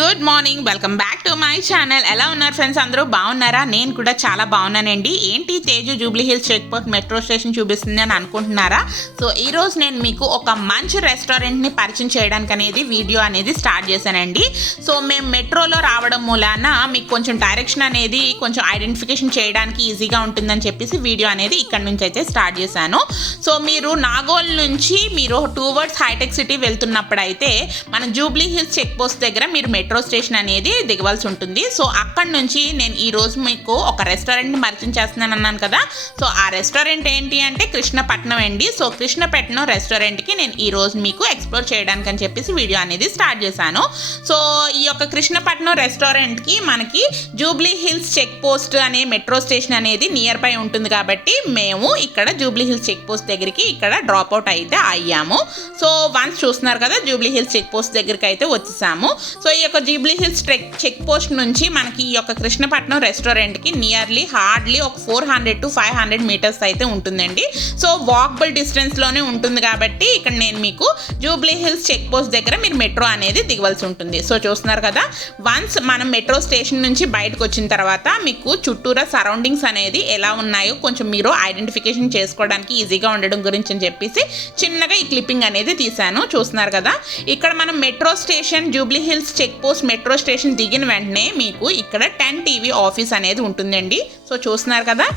Good morning, welcome back to my channel. ఎలా ఉన్నారు friends? అందరూ బాగున్నారా? నేను కూడా చాలా బాగున్నానండి. ఏంటి Teju Jubilee Hills check post metro station చూపిస్తుంది అని అనుకుంటున్నారా? సో ఈరోజు నేను మీకు ఒక మంచి రెస్టారెంట్ని పరిచయం చేయడానికి అనేది వీడియో అనేది స్టార్ట్ చేశానండి. సో మేము మెట్రోలో రావడం మూలాన మీకు కొంచెం డైరెక్షన్ అనేది కొంచెం ఐడెంటిఫికేషన్ చేయడానికి ఈజీగా ఉంటుందని చెప్పేసి వీడియో అనేది ఇక్కడ నుంచి అయితే స్టార్ట్ చేశాను. సో మీరు నాగోల్ నుంచి మీరు టువర్డ్స్ హైటెక్ సిటీ వెళ్తున్నప్పుడు అయితే మన జూబ్లీ హిల్స్ చెక్ పోస్ట్ దగ్గర మీరు మెట్రో స్టేషన్ అనేది దిగవలసి ఉంటుంది. సో అక్కడ నుంచి నేను ఈరోజు మీకు ఒక రెస్టారెంట్ని పరిచయం చేస్తున్నాను అన్నాను కదా. సో ఆ రెస్టారెంట్ ఏంటి అంటే కృష్ణపట్నం అండి. సో కృష్ణపట్నం రెస్టారెంట్కి నేను ఈరోజు మీకు ఎక్స్ప్లోర్ చేయడానికి అని చెప్పేసి వీడియో అనేది స్టార్ట్ చేశాను. సో ఈ యొక్క కృష్ణపట్నం రెస్టారెంట్కి మనకి జూబ్లీ హిల్స్ చెక్ పోస్ట్ అనే మెట్రో స్టేషన్ అనేది నియర్ బై ఉంటుంది కాబట్టి మేము ఇక్కడ జూబ్లీ హిల్స్ చెక్ పోస్ట్ దగ్గరికి ఇక్కడ డ్రాప్ అవుట్ అయితే అయ్యాము. సో వన్స్ చూస్తున్నారు కదా, జూబ్లీ హిల్స్ చెక్ పోస్ట్ దగ్గరికి అయితే వచ్చేసాము. సో ఈ యొక్క జూబ్లీ హిల్స్ చెక్ పోస్ట్ నుంచి మనకి ఈ యొక్క కృష్ణపట్నం రెస్టారెంట్కి నియర్లీ హార్డ్లీ ఒక 400 to 500 మీటర్స్ అయితే ఉంటుందండి. సో వాకబుల్ డిస్టెన్స్లోనే ఉంటుంది కాబట్టి ఇక్కడ నేను మీకు జూబ్లీ హిల్స్ చెక్ పోస్ట్ దగ్గర మీరు మెట్రో అనేది దిగవలసి ఉంటుంది. సో చూస్తున్నారు కదా, వన్స్ మనం మెట్రో స్టేషన్ నుంచి బయటకు వచ్చిన తర్వాత మీకు చుట్టూరా సరౌండింగ్స్ అనేది ఎలా ఉన్నాయో కొంచెం మీరు ఐడెంటిఫికేషన్ చేసుకోవడానికి ఈజీగా ఉండడం గురించి అని చెప్పేసి చిన్నగా ఈ క్లిప్పింగ్ అనేది తీశాను. చూస్తున్నారు కదా, ఇక్కడ మనం metro station Jubilee Hills check post metro station దిగిన వెంటనే మీకు ఇక్కడ 10 TV ఆఫీస్ అనేది ఉంటుందండి. సో చూస్తున్నారు కదా,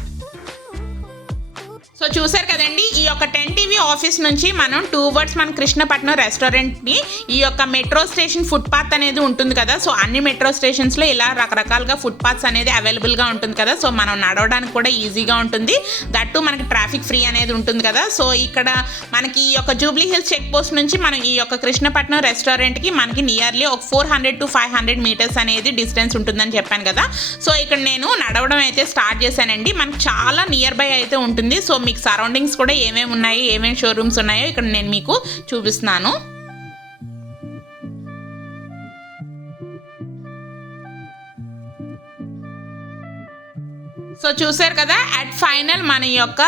సో చూసారు కదండి, ఈ యొక్క 10 TV ఆఫీస్ నుంచి మనం టువర్డ్స్ మన కృష్ణపట్నం రెస్టారెంట్ని ఈ యొక్క మెట్రో స్టేషన్ ఫుట్పాత్ అనేది ఉంటుంది కదా. సో అన్ని మెట్రో స్టేషన్స్లో ఇలా రకరకాలుగా ఫుట్పాత్స్ అనేది అవైలబుల్గా ఉంటుంది కదా. సో మనం నడవడానికి కూడా ఈజీగా ఉంటుంది. దట్టు మనకి ట్రాఫిక్ ఫ్రీ అనేది ఉంటుంది కదా. సో ఇక్కడ మనకి ఈ యొక్క జూబ్లీ హిల్స్ చెక్ పోస్ట్ నుంచి మనం ఈ యొక్క కృష్ణపట్నం రెస్టారెంట్కి మనకి నియర్లీ ఒక 400 to 500 మీటర్స్ అనేది డిస్టెన్స్ ఉంటుందని చెప్పాను కదా. సో ఇక్కడ నేను నడవడం అయితే స్టార్ట్ చేశానండి. మనకి చాలా నియర్ బై అయితే ఉంటుంది. సో మీకు సరౌండింగ్స్ కూడా ఏమేమి ఉన్నాయి, ఏమేమి షోరూమ్స్ ఉన్నాయో ఇక్కడ నేను మీకు చూపిస్తున్నాను. సో చూసారు కదా, అట్ ఫైనల్ మన యొక్క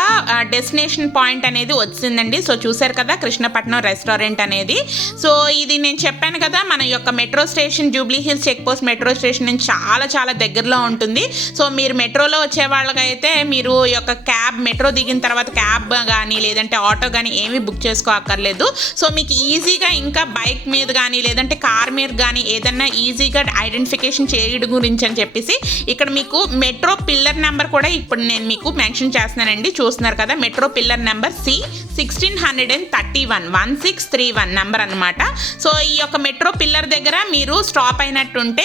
డెస్టినేషన్ పాయింట్ అనేది వచ్చిందండి. సో చూసారు కదా, కృష్ణపట్నం రెస్టారెంట్ అనేది. సో ఇది నేను చెప్పాను కదా, మన యొక్క metro station Jubilee Hills check post metro station నుంచి చాలా చాలా దగ్గరలో ఉంటుంది. సో మీరు మెట్రోలో వచ్చే వాళ్ళకైతే మీరు ఈ యొక్క క్యాబ్ మెట్రో దిగిన తర్వాత క్యాబ్ కానీ లేదంటే ఆటో కానీ ఏమీ బుక్ చేసుకోక్కర్లేదు. సో మీకు ఈజీగా ఇంకా బైక్ మీద కానీ లేదంటే కార్ మీద కానీ ఏదన్నా ఈజీగా ఐడెంటిఫికేషన్ చేయడం గురించి అని చెప్పేసి ఇక్కడ మీకు మెట్రో పిల్లర్ నెంబర్ కూడా ఇప్పుడు నేను మీకు మెన్షన్ చేస్తున్నానండి. చూస్తున్నారు కదా, metro pillar number C1631 1631 number అనమాట. సో ఈ యొక్క మెట్రో పిల్లర్ దగ్గర మీరు స్టాప్ అయినట్టుంటే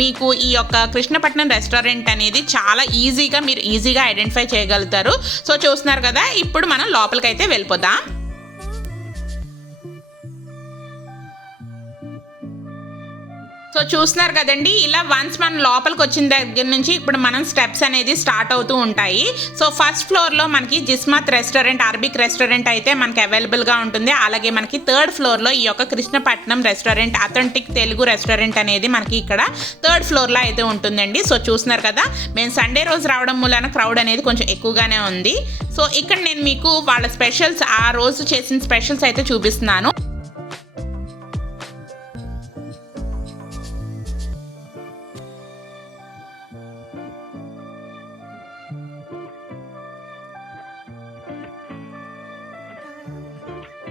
మీకు ఈ యొక్క కృష్ణపట్నం రెస్టారెంట్ అనేది చాలా ఈజీగా మీరు ఈజీగా ఐడెంటిఫై చేయగలుగుతారు. సో చూస్తున్నారు కదా, ఇప్పుడు మనం లోపలికి అయితే వెళ్ళిపోదాం. సో చూస్తున్నారు కదండి, ఇలా వన్స్ మనం లోపలికి వచ్చిన దగ్గర నుంచి ఇప్పుడు మనం స్టెప్స్ అనేది స్టార్ట్ అవుతూ ఉంటాయి. సో ఫస్ట్ ఫ్లోర్లో మనకి జిస్మత్ రెస్టారెంట్, అరబిక్ రెస్టారెంట్ అయితే మనకి అవైలబుల్గా ఉంటుంది. అలాగే మనకి థర్డ్ ఫ్లోర్లో ఈ యొక్క Krishnapatnam restaurant, authentic Telugu restaurant అనేది మనకి ఇక్కడ థర్డ్ ఫ్లోర్లో అయితే ఉంటుందండి. సో చూస్తున్నారు కదా, మేము సండే రోజు రావడం మూలన క్రౌడ్ అనేది కొంచెం ఎక్కువగానే ఉంది. సో ఇక్కడ నేను మీకు వాళ్ళ స్పెషల్స్, ఆ రోజు చేసిన స్పెషల్స్ అయితే చూపిస్తున్నాను.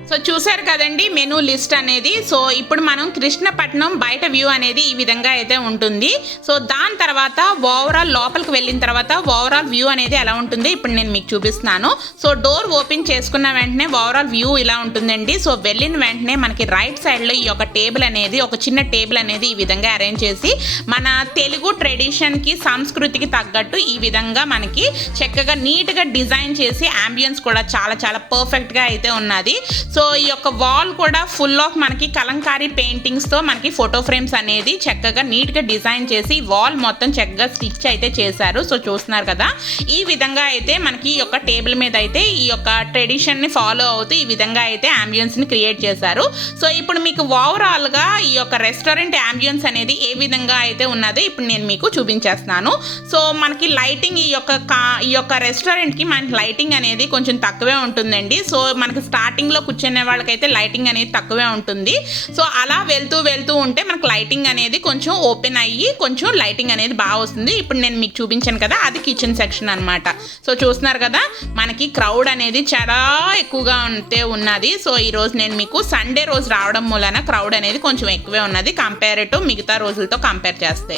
సో చూసారు కదండి మెనూ లిస్ట్ అనేది. సో ఇప్పుడు మనం కృష్ణపట్నం బయట వ్యూ అనేది ఈ విధంగా అయితే ఉంటుంది. సో దాని తర్వాత ఓవరాల్ లోపలికి వెళ్ళిన తర్వాత ఓవరాల్ వ్యూ అనేది ఎలా ఉంటుంది ఇప్పుడు నేను మీకు చూపిస్తున్నాను. సో డోర్ ఓపెన్ చేసుకున్న వెంటనే ఓవరాల్ వ్యూ ఇలా ఉంటుందండి. సో వెళ్ళిన వెంటనే మనకి రైట్ సైడ్లో ఈ యొక్క టేబుల్ అనేది, ఒక చిన్న టేబుల్ అనేది ఈ విధంగా అరేంజ్ చేసి మన తెలుగు ట్రెడిషన్కి సంస్కృతికి తగ్గట్టు ఈ విధంగా మనకి చక్కగా నీట్గా డిజైన్ చేసి అంబియన్స్ కూడా చాలా చాలా పర్ఫెక్ట్గా అయితే ఉన్నది. సో ఈ యొక్క వాల్ కూడా ఫుల్ ఆఫ్ మనకి కలంకారీ పెయింటింగ్స్తో మనకి ఫోటో ఫ్రేమ్స్ అనేది చక్కగా నీట్గా డిజైన్ చేసి వాల్ మొత్తం చక్కగా స్టిచ్ అయితే చేశారు. సో చూస్తున్నారు కదా, ఈ విధంగా అయితే మనకి ఈ యొక్క టేబుల్ మీద అయితే ఈ యొక్క ట్రెడిషన్ని ఫాలో అవుతూ ఈ విధంగా అయితే అంబియన్స్ని క్రియేట్ చేశారు. సో ఇప్పుడు మీకు ఓవరాల్గా ఈ యొక్క రెస్టారెంట్ అంబియన్స్ అనేది ఏ విధంగా అయితే ఉన్నదో ఇప్పుడు నేను మీకు చూపించేస్తున్నాను. సో మనకి లైటింగ్ ఈ యొక్క రెస్టారెంట్కి మనకి లైటింగ్ అనేది కొంచెం తక్కువే ఉంటుందండి. సో మనకి స్టార్టింగ్లో కూర్చొని కూర్చునే వాళ్ళకైతే లైటింగ్ అనేది తక్కువే ఉంటుంది. సో అలా వెళ్తూ ఉంటే మనకు లైటింగ్ అనేది కొంచెం ఓపెన్ అయ్యి కొంచెం లైటింగ్ అనేది బాగా వస్తుంది. ఇప్పుడు నేను మీకు చూపించాను కదా, అది కిచెన్ సెక్షన్ అనమాట. సో చూస్తున్నారు కదా, మనకి క్రౌడ్ అనేది చాలా ఎక్కువగా ఉన్నది. సో ఈరోజు నేను మీకు సండే రోజు రావడం మూలన క్రౌడ్ అనేది కొంచెం ఎక్కువే ఉన్నది కంపేర్ టు మిగతా రోజులతో కంపేర్ చేస్తే.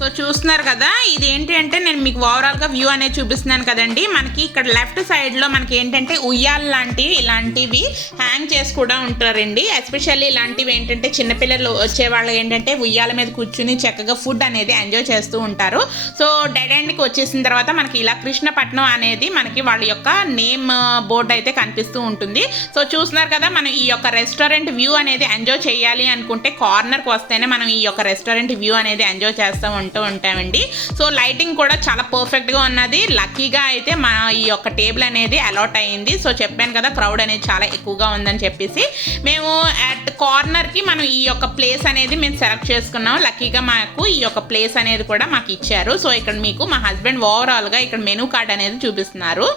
సో చూస్తున్నారు కదా, ఇది ఏంటి అంటే నేను మీకు ఓవరాల్గా వ్యూ అనేది చూపిస్తున్నాను కదండి. మనకి ఇక్కడ లెఫ్ట్ సైడ్లో మనకి ఏంటంటే ఉయ్యాల లాంటివి ఇలాంటివి హ్యాంగ్ చేసి కూడా ఉంటారండి. ఎస్పెషల్లీ ఇలాంటివి ఏంటంటే చిన్నపిల్లలు వచ్చే వాళ్ళు ఏంటంటే ఉయ్యాల మీద కూర్చుని చక్కగా ఫుడ్ అనేది ఎంజాయ్ చేస్తూ ఉంటారు. సో డెడ్ ఎండ్కి వచ్చేసిన తర్వాత మనకి ఇలా కృష్ణపట్నం అనేది మనకి వాళ్ళ యొక్క నేమ్ బోర్డు అయితే కనిపిస్తూ ఉంటుంది. సో చూస్తున్నారు కదా, మనం ఈ యొక్క రెస్టారెంట్ వ్యూ అనేది ఎంజాయ్ చేయాలి అనుకుంటే కార్నర్కి వస్తేనే మనం ఈ యొక్క రెస్టారెంట్ వ్యూ అనేది ఎంజాయ్ చేస్తూ ఉంటామండి. సో లైటింగ్ కూడా చాలా పర్ఫెక్ట్గా ఉన్నది. లక్కీగా అయితే మన ఈ యొక్క టేబుల్ అనేది అలాట్ అయ్యింది. సో చెప్పాను కదా, క్రౌడ్ అనేది చాలా ఎక్కువగా ఉందని చెప్పేసి మేము అట్ కార్నర్కి మనం ఈ యొక్క ప్లేస్ అనేది మేము సెలెక్ట్ చేసుకున్నాం. లక్కీగా మాకు ఈ యొక్క ప్లేస్ అనేది కూడా మాకు ఇచ్చారు. సో ఇక్కడ మీకు మా హస్బెండ్ ఓవరాల్గా ఇక్కడ మెనూ కార్డ్ అనేది చూపిస్తున్నారు.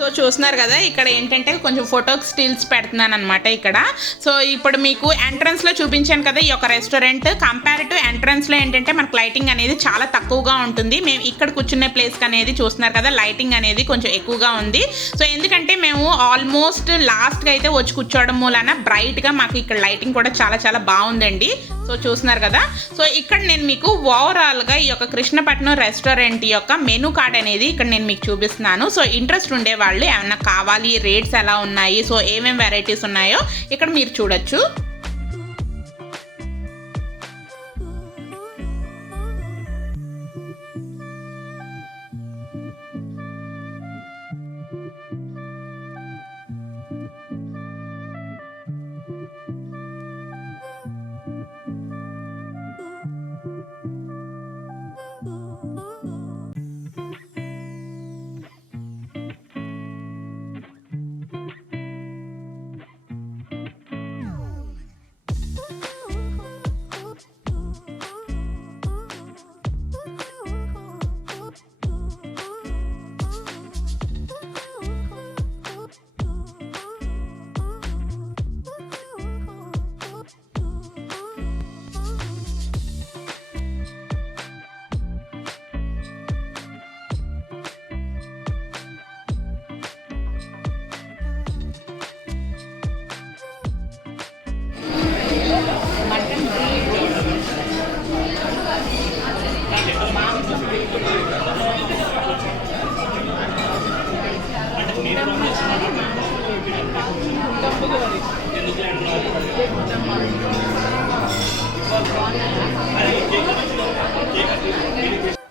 సో చూస్తున్నారు కదా, ఇక్కడ ఏంటంటే కొంచెం ఫోటో స్టిల్స్ పెడుతున్నాను అనమాట ఇక్కడ. సో ఇప్పుడు మీకు ఎంట్రన్స్లో చూపించాను కదా, ఈ యొక్క రెస్టారెంట్ కంపేర్ టు ఎంట్రన్స్లో ఏంటంటే మనకు లైటింగ్ అనేది చాలా తక్కువగా ఉంటుంది. మేము ఇక్కడ కూర్చునే ప్లేస్కి అనేది చూస్తున్నారు కదా, లైటింగ్ అనేది కొంచెం ఎక్కువగా ఉంది. సో ఎందుకంటే మేము ఆల్మోస్ట్ లాస్ట్గా అయితే వచ్చి కూర్చోవడం మూలన బ్రైట్గా మాకు ఇక్కడ లైటింగ్ కూడా చాలా చాలా బాగుందండి. సో చూస్తున్నారు కదా, సో ఇక్కడ నేను మీకు ఓవరాల్గా ఈ యొక్క కృష్ణపట్నం రెస్టారెంట్ యొక్క మెనూ కార్డ్ అనేది ఇక్కడ నేను మీకు చూపిస్తున్నాను. సో ఇంట్రెస్ట్ ఉండేవాళ్ళు ఏమన్నా కావాలి, రేట్స్ ఎలా ఉన్నాయి, సో ఏమేమి వెరైటీస్ ఉన్నాయో ఇక్కడ మీరు చూడొచ్చు.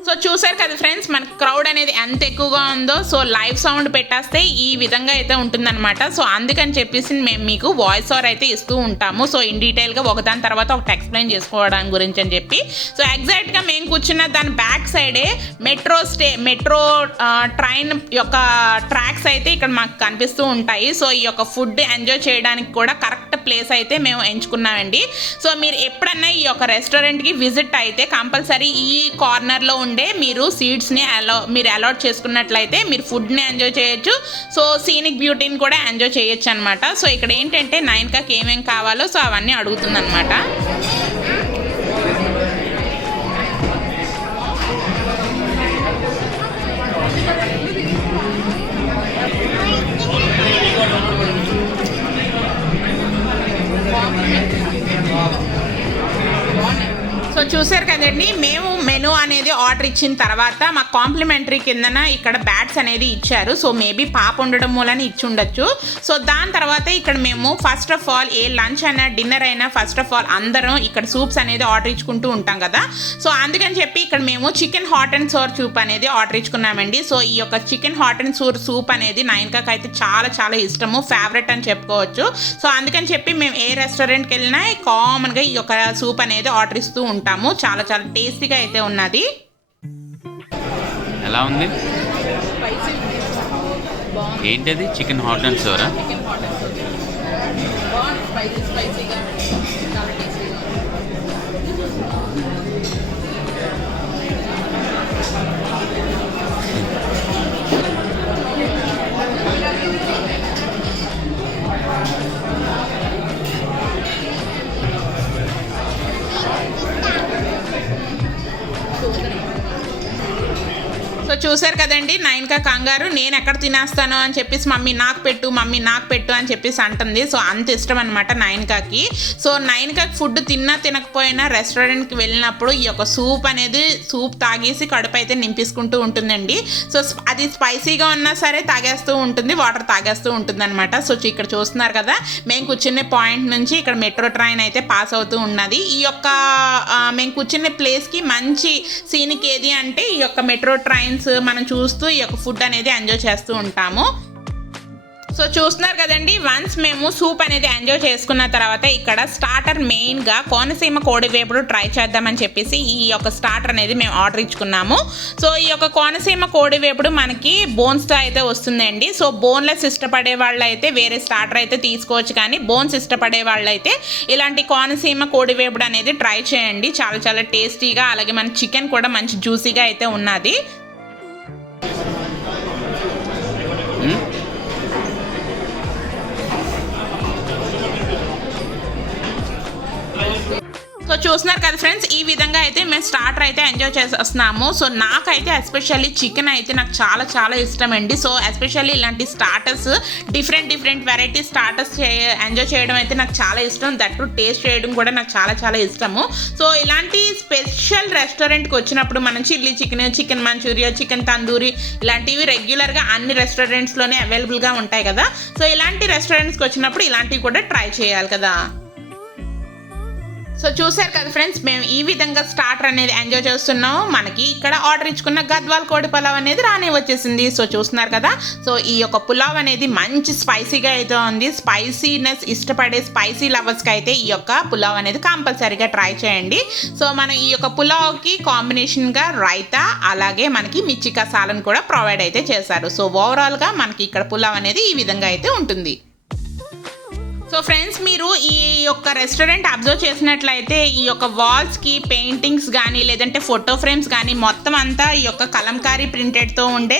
సో చూసారు కదా ఫ్రెండ్స్, మనకి క్రౌడ్ అనేది ఎంత ఎక్కువగా ఉందో. సో లైవ్ సౌండ్ పెట్టేస్తే ఈ విధంగా అయితే ఉంటుందన్నమాట. సో అందుకని చెప్పేసి మేము మీకు వాయిస్ ఓవర్ అయితే ఇస్తూ ఉంటాము. సో ఇన్ డీటెయిల్గా ఒకదాని తర్వాత ఒకటి ఎక్స్ప్లెయిన్ చేసుకోవడం గురించి అని చెప్పి. సో ఎగ్జాక్ట్గా మేము కూర్చున్న దాని బ్యాక్ సైడే మెట్రో ట్రైన్ యొక్క ట్రాక్స్ అయితే ఇక్కడ మాకు కనిపిస్తూ ఉంటాయి. సో ఈ యొక్క ఫుడ్ ఎంజాయ్ చేయడానికి కూడా కరెక్ట్ ప్లేస్ అయితే మేము ఎంచుకున్నామండి. సో మీరు ఎప్పుడన్నా ఈ యొక్క రెస్టారెంట్కి విజిట్ అయితే కంపల్సరీ ఈ కార్నర్లో ఉండే మీరు సీట్స్ని మీరు అలాట్ చేసుకున్నట్లయితే మీరు ఫుడ్ని ఎంజాయ్ చేయొచ్చు. సో సీనిక్ బ్యూటీని కూడా ఎంజాయ్ చేయొచ్చు అనమాట. సో ఇక్కడ ఏంటంటే నైన్కాకి ఏమేమి కావాలో సో అవన్నీ అడుగుతుందన్నమాట. సో చూసారు కదండి, మేము మెనూ అనేది ఆర్డర్ ఇచ్చిన తర్వాత మాకు కాంప్లిమెంటరీ కిందన ఇక్కడ బ్యాట్స్ అనేది ఇచ్చారు. సో మేబీ పాప ఉండడం మూలని ఇచ్చి ఉండొచ్చు. సో దాని తర్వాత ఇక్కడ మేము first of all A lunch అయినా డిన్నర్ అయినా ఫస్ట్ ఆఫ్ ఆల్ అందరం ఇక్కడ సూప్స్ అనేది ఆర్డర్ ఇచ్చుకుంటూ ఉంటాం కదా. సో అందుకని చెప్పి ఇక్కడ మేము chicken hot and sour soup అనేది ఆర్డర్ ఇచ్చుకున్నామండి. సో ఈ యొక్క chicken hot and sour soup అనేది నైన్కాకి అయితే చాలా చాలా ఇష్టము, ఫేవరెట్ అని చెప్పుకోవచ్చు. సో అందుకని చెప్పి మేము ఏ రెస్టారెంట్కి వెళ్ళినా కామన్గా ఈ యొక్క సూప్ అనేది ఆర్డర్ ఇస్తూ ఉంటాము. చాలా చాలా టేస్టీగా అయితే ఉన్నది. ఎలా ఉంది? ఏంటది? చికెన్ హాట్ అండ్ సోరా? చికెన్ హాట్ అండ్ సోర్ బాగుంది, స్పైసీగా చాలా టేస్టీగా. సో చూసారు కదండి, నైన్కా కంగారు నేను ఎక్కడ తినేస్తాను అని చెప్పేసి మమ్మీ నాకు పెట్టు అని చెప్పేసి అంటుంది. సో అంత ఇష్టం అనమాట నైన్కాకి. సో నైన్కాకి ఫుడ్ తిన్నా తినకపోయినా రెస్టారెంట్కి వెళ్ళినప్పుడు ఈ యొక్క సూప్ తాగేసి కడుపు అయితే నింపేసుకుంటూ ఉంటుందండి. సో అది స్పైసీగా ఉన్నా సరే తాగేస్తూ ఉంటుంది, వాటర్ తాగేస్తూ ఉంటుంది అనమాట. సో ఇక్కడ చూస్తున్నారు కదా, మేము కూర్చునే పాయింట్ నుంచి ఇక్కడ మెట్రో ట్రైన్ అయితే పాస్ అవుతూ ఉన్నది. ఈ యొక్క మేము కూర్చునే ప్లేస్కి మంచి సీనిక్ ఏది అంటే ఈ యొక్క మెట్రో ట్రైన్స్ మనం చూస్తూ ఈ యొక్క ఫుడ్ అనేది ఎంజాయ్ చేస్తూ ఉంటాము. సో చూస్తున్నారు కదండి, వన్స్ మేము సూప్ అనేది ఎంజాయ్ చేసుకున్న తర్వాత ఇక్కడ స్టార్టర్ మెయిన్గా కోనసీమ కోడి వేపుడు ట్రై చేద్దామని చెప్పేసి ఈ యొక్క స్టార్టర్ అనేది మేము ఆర్డర్ ఇచ్చుకున్నాము. సో ఈ యొక్క కోనసీమ కోడి వేపుడు మనకి బోన్స్తో అయితే వస్తుందండి. సో బోన్లెస్ ఇష్టపడే వాళ్ళు అయితే వేరే స్టార్టర్ అయితే తీసుకోవచ్చు, కానీ బోన్స్ ఇష్టపడే వాళ్ళు అయితే ఇలాంటి కోనసీమ కోడి వేపుడు అనేది ట్రై చేయండి. చాలా చాలా టేస్టీగా, అలాగే మన చికెన్ కూడా మంచి జ్యూసీగా అయితే ఉన్నది. సో చూస్తున్నారు కదా ఫ్రెండ్స్, ఈ విధంగా అయితే మేము స్టార్టర్ అయితే ఎంజాయ్ చేసేస్తున్నాము. సో నాకైతే ఎస్పెషల్లీ చికెన్ అయితే నాకు చాలా చాలా ఇష్టం అండి. సో ఎస్పెషల్లీ ఇలాంటి starters different variety starters enjoy చేయడం అయితే నాకు చాలా ఇష్టం. దట్టు టేస్ట్ చేయడం కూడా నాకు చాలా చాలా ఇష్టము. సో ఇలాంటి స్పెషల్ రెస్టారెంట్కి వచ్చినప్పుడు మనం chilli chicken Manchurian, chicken tandoori ఇలాంటివి రెగ్యులర్గా అన్ని రెస్టారెంట్స్లోనే అవైలబుల్గా ఉంటాయి కదా. సో ఇలాంటి రెస్టారెంట్స్కి వచ్చినప్పుడు ఇలాంటివి కూడా ట్రై చేయాలి కదా. సో చూసారు కదా ఫ్రెండ్స్, మేము ఈ విధంగా స్టార్టర్ అనేది ఎంజాయ్ చేస్తున్నాము. మనకి ఇక్కడ ఆర్డర్ ఇచ్చుకున్న గద్వాల్ కోడి పులావ్ అనేది రానే వచ్చేసింది. సో చూస్తున్నారు కదా, సో ఈ యొక్క పులావ్ అనేది మంచి స్పైసీగా అయితే ఉంది. స్పైసీనెస్ ఇష్టపడే స్పైసీ లవర్స్కి అయితే ఈ యొక్క పులావ్ అనేది కంపల్సరీగా ట్రై చేయండి. సో మనం ఈ యొక్క పులావ్కి కాంబినేషన్గా రైతా, అలాగే మనకి మిర్చి కసాలను కూడా ప్రొవైడ్ అయితే చేశారు. సో ఓవరాల్గా మనకి ఇక్కడ పులావ్ అనేది ఈ విధంగా అయితే ఉంటుంది. సో ఫ్రెండ్స్, మీరు ఈ యొక్క రెస్టారెంట్ అబ్జర్వ్ చేసినట్లయితే ఈ యొక్క వాల్స్కి పెయింటింగ్స్ కానీ లేదంటే ఫోటో ఫ్రేమ్స్ కానీ మొత్తం అంతా ఈ యొక్క కలంకారీ ప్రింటెడ్తో ఉండే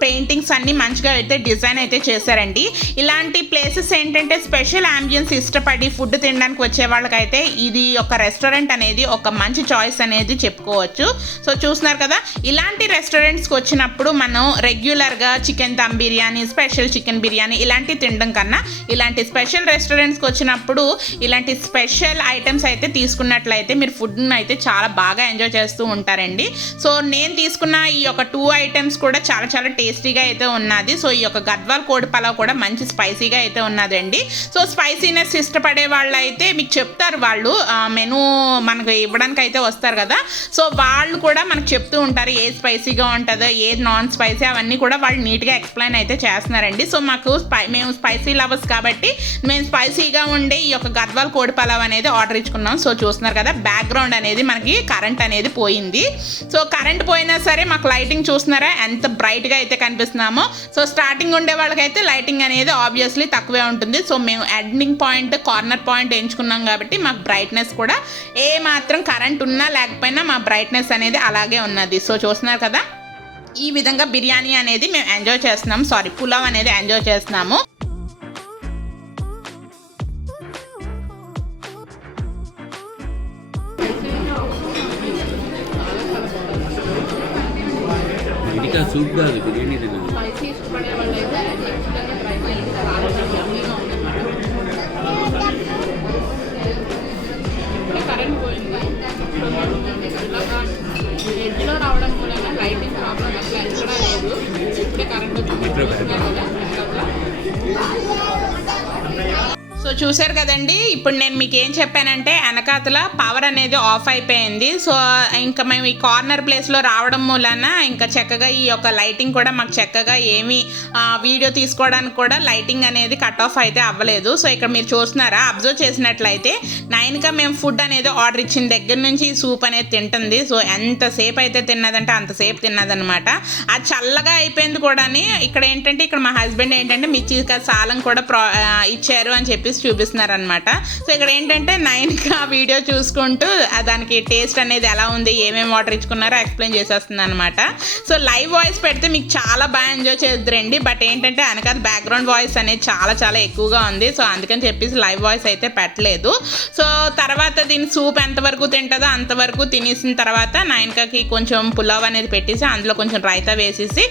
పెయింటింగ్స్ అన్నీ మంచిగా అయితే డిజైన్ అయితే చేశారండి. ఇలాంటి ప్లేసెస్ ఏంటంటే స్పెషల్ యాంబియన్స్ ఇష్టపడి ఫుడ్ తినడానికి వచ్చే వాళ్ళకైతే ఇది ఒక రెస్టారెంట్ అనేది ఒక మంచి చాయిస్ అనేది చెప్పుకోవచ్చు. సో చూస్తున్నారు కదా, ఇలాంటి రెస్టారెంట్స్కి వచ్చినప్పుడు మనం రెగ్యులర్గా chicken dum biryani, special chicken biryani ఇలాంటివి తినడం కన్నా ఇలాంటి స్పెషల్ రెస్టారెంట్స్కి వచ్చినప్పుడు ఇలాంటి స్పెషల్ ఐటమ్స్ అయితే తీసుకున్నట్లయితే మీరు ఫుడ్ని అయితే చాలా బాగా ఎంజాయ్ చేస్తూ ఉంటారండి. సో నేను తీసుకున్న ఈ యొక్క 2 ఐటమ్స్ కూడా చాలా చాలా టేస్టీగా అయితే ఉన్నది. సో ఈ యొక్క గద్వాల్ కోడి పలావ్ కూడా మంచి స్పైసీగా అయితే ఉన్నదండి. సో స్పైసీనెస్ ఇష్టపడే వాళ్ళు అయితే మీకు చెప్తారు, వాళ్ళు మెనూ మనకు ఇవ్వడానికి అయితే వస్తారు కదా. సో వాళ్ళు కూడా మనకు చెప్తూ ఉంటారు ఏది స్పైసీగా ఉంటుందో, ఏది నాన్ స్పైసీ, అవన్నీ కూడా వాళ్ళు నీట్గా ఎక్స్ప్లెయిన్ అయితే చేస్తున్నారండి. సో మేము స్పైసీ లవర్స్ కాబట్టి మేము స్పైసీగా ఉండే ఈ యొక్క గద్వాల్ కోడి పలావ్ అనేది ఆర్డర్ ఇచ్చుకున్నాం. సో చూస్తున్నారు కదా, బ్యాక్గ్రౌండ్ అనేది మనకి కరెంట్ అనేది పోయింది. సో కరెంట్ పోయినా సరే మాకు లైటింగ్ చూస్తున్నారా ఎంత బ్రైట్గా అయితే కనిపిస్తున్నామో. సో స్టార్టింగ్ ఉండే వాళ్ళకైతే లైటింగ్ అనేది ఆబ్వియస్లీ తక్కువే ఉంటుంది. సో మేము ఎండింగ్ పాయింట్, కార్నర్ పాయింట్ ఎంచుకున్నాం కాబట్టి మాకు బ్రైట్నెస్ కూడా ఏ మాత్రం కరెంట్ ఉన్నా లేకపోయినా మా బ్రైట్నెస్ అనేది అలాగే ఉన్నది. సో చూస్తున్నారు కదా, ఈ విధంగా బిర్యానీ అనేది మేము ఎంజాయ్ చేస్తున్నాము, పులావ్ అనేది ఎంజాయ్ చేస్తున్నాము. సూప్ కాదు, బిర్యానీ తిన్నాను. స్పైసీ ఇష్టపడే వాళ్ళు అయితే ఖచ్చితంగా ట్రై చేయండి, చాలా చాలా యమ్మీగా ఉందన్నమాట. ఇప్పుడే కరెంట్ పోయింది. సో ఇలాగా ఎడ్జ్లో రావడం మూలంగా లైటింగ్ ప్రాబ్లం అట్లా ఎక్కడా లేదు. ఇప్పుడే కరెంట్ వచ్చింది. సో చూసారు కదండి, ఇప్పుడు నేను మీకు ఏం చెప్పానంటే వెనకాతల పవర్ అనేది ఆఫ్ అయిపోయింది. సో ఇంకా మేము ఈ కార్నర్ ప్లేస్లో రావడం మూలన ఇంకా చక్కగా ఈ యొక్క లైటింగ్ కూడా మాకు చక్కగా ఏమీ వీడియో తీసుకోవడానికి కూడా లైటింగ్ అనేది కట్ ఆఫ్ అయితే అవ్వలేదు. సో ఇక్కడ మీరు చూస్తున్నారా, అబ్జర్వ్ చేసినట్లయితే నైన్గా మేము ఫుడ్ అనేది ఆర్డర్ ఇచ్చిన దగ్గర నుంచి ఈ సూప్ అనేది తింటుంది. సో ఎంతసేపు అయితే తిన్నదంటే అంతసేపు తిన్నదనమాట. అది చల్లగా అయిపోయింది కూడా. ఇక్కడ ఏంటంటే ఇక్కడ మా హస్బెండ్ ఏంటంటే మిర్చి సాలం కూడా ఇచ్చారు అని చెప్పేసి చూపిస్తున్నారు అనమాట. సో ఇక్కడ ఏంటంటే నైన్గా వీడియో చూసుకుంటూ దానికి టేస్ట్ అనేది ఎలా ఉంది, ఏమేమి వాటర్ ఇచ్చుకున్నారో ఎక్స్ప్లెయిన్ చేసేస్తుంది అనమాట. సో లైవ్ వాయిస్ పెడితే మీకు చాలా బాగా ఎంజాయ్ చేద్దరండి. బట్ ఏంటంటే వెనకాల బ్యాక్గ్రౌండ్ వాయిస్ అనేది చాలా ఎక్కువగా ఉంది. సో అందుకని చెప్పేసి లైవ్ వాయిస్ అయితే పెట్టలేదు. సో తర్వాత దీని సూప్ ఎంతవరకు తింటుందో అంతవరకు తినేసిన తర్వాత నైన్కాకి కొంచెం పులావ్ అనేది పెట్టేసి అందులో కొంచెం రైతా వేసేసి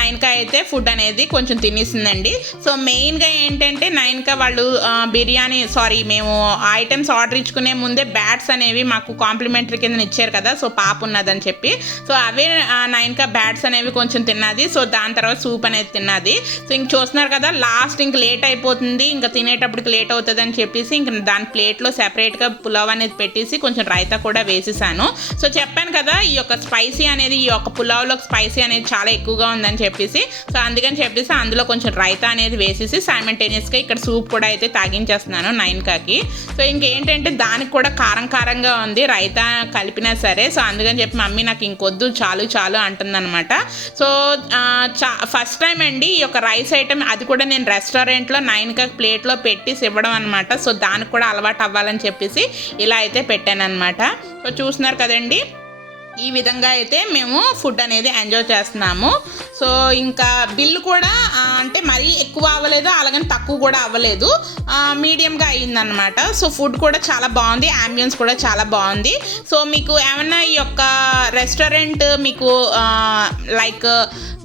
నైన్కా అయితే ఫుడ్ అనేది కొంచెం తినేసిందండి. సో మెయిన్గా ఏంటంటే నైన్కా వాళ్ళు మేము ఐటమ్స్ ఆర్డర్ ఇచ్చుకునే ముందే బ్యాట్స్ అనేవి మాకు కాంప్లిమెంటరీ కింద ఇచ్చారు కదా. సో పాప ఉన్నదని చెప్పి సో అవే నైన్కా బ్యాట్స్ అనేవి కొంచెం తిన్నది. సో దాని తర్వాత సూప్ అనేది తిన్నది. సో ఇంక చూస్తున్నారు కదా, లాస్ట్ ఇంక లేట్ అయిపోతుంది, ఇంకా తినేటప్పటికి లేట్ అవుతుంది అని చెప్పేసి ఇంక దాని ప్లేట్లో సెపరేట్గా పులావ్ అనేది పెట్టేసి కొంచెం రైతా కూడా వేసేసాను. సో చెప్పాను కదా, ఈ యొక్క స్పైసీ అనేది ఈ యొక్క పులావ్లో స్పైసీ అనేది చాలా ఎక్కువగా ఉందని చెప్పేసి సో అందుకని చెప్పేసి అందులో కొంచెం రైతా అనేది వేసేసి సైమల్టేనియస్గా ఇక్కడ సూప్ కూడా అయితే తాగించేస్తున్నాను నైన్కాకి. సో ఇంకేంటంటే దానికి కూడా కారంగా ఉంది రైతా కలిపినా సరే. సో అందుకని చెప్పి మమ్మీ నాకు ఇంకొద్దు చాలు అంటుందన్నమాట. సో ఫస్ట్ టైం అండి ఈ యొక్క రైస్ ఐటమ్, అది కూడా నేను రెస్టారెంట్లో నైన్కా ప్లేట్లో పెట్టి ఇవ్వడం అనమాట. సో దానికి కూడా అలవాటు అవ్వాలని చెప్పేసి ఇలా అయితే పెట్టాను అనమాట. సో చూస్తున్నారు కదండి, ఈ విధంగా అయితే మేము ఫుడ్ అనేది ఎంజాయ్ చేస్తున్నాము. సో ఇంకా బిల్లు కూడా అంటే మరీ ఎక్కువ అవ్వలేదు, అలాగని తక్కువ కూడా అవ్వలేదు, మీడియంగా అయ్యిందనమాట. సో ఫుడ్ కూడా చాలా బాగుంది, అంబియన్స్ కూడా చాలా బాగుంది. సో మీకు ఏమన్నా ఈ యొక్క రెస్టారెంట్ మీకు లైక్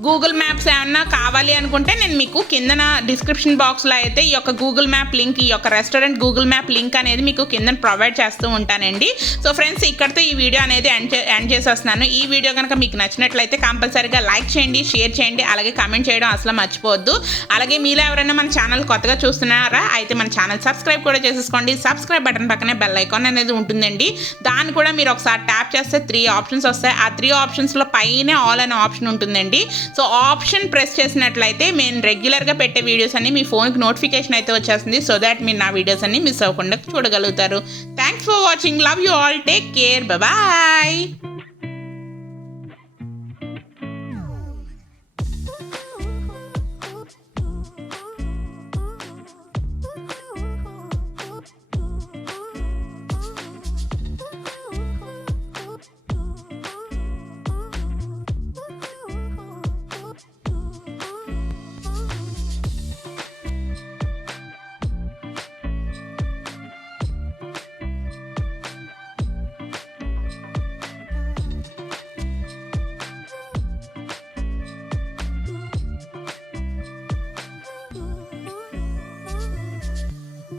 గూగుల్ మ్యాప్స్ ఏమన్నా కావాలి అనుకుంటే నేను మీకు కిందన డిస్క్రిప్షన్ బాక్స్లో అయితే ఈ యొక్క గూగుల్ మ్యాప్ లింక్, ఈ యొక్క రెస్టారెంట్ గూగుల్ మ్యాప్ లింక్ అనేది మీకు కింద ప్రొవైడ్ చేస్తూ ఉంటానండి. సో ఫ్రెండ్స్, ఇక్కడితో ఈ వీడియో అనేది ఎండ్ చేసేస్తున్నాను. ఈ వీడియో కనుక మీకు నచ్చినట్లయితే కంపల్సరీగా లైక్ చేయండి, షేర్ చేయండి, అలాగే కామెంట్ చేయడం అసలు మర్చిపోవద్దు. అలాగే మీలో ఎవరైనా మన ఛానల్ కొత్తగా చూస్తున్నారా అయితే మన ఛానల్ సబ్స్క్రైబ్ కూడా చేసేసుకోండి. సబ్స్క్రైబ్ బటన్ పక్కనే బెల్ ఐకాన్ అనేది ఉంటుందండి, దాన్ని కూడా మీరు ఒకసారి ట్యాప్ చేస్తే 3 ఆప్షన్స్ వస్తాయి. ఆ 3 ఆప్షన్స్లో పైనే ఆల్ అనే ఆప్షన్ ఉంటుందండి. సో ఆప్షన్ ప్రెస్ చేసినట్లయితే నేను రెగ్యులర్గా పెట్టే వీడియోస్ అన్ని మీ ఫోన్కి నోటిఫికేషన్ అయితే వచ్చేస్తుంది. సో దాట్ మీరు నా వీడియోస్ అన్ని మిస్ అవ్వకుండా చూడగలుగుతారు. Thanks for watching. Love you all. Take care. Bye.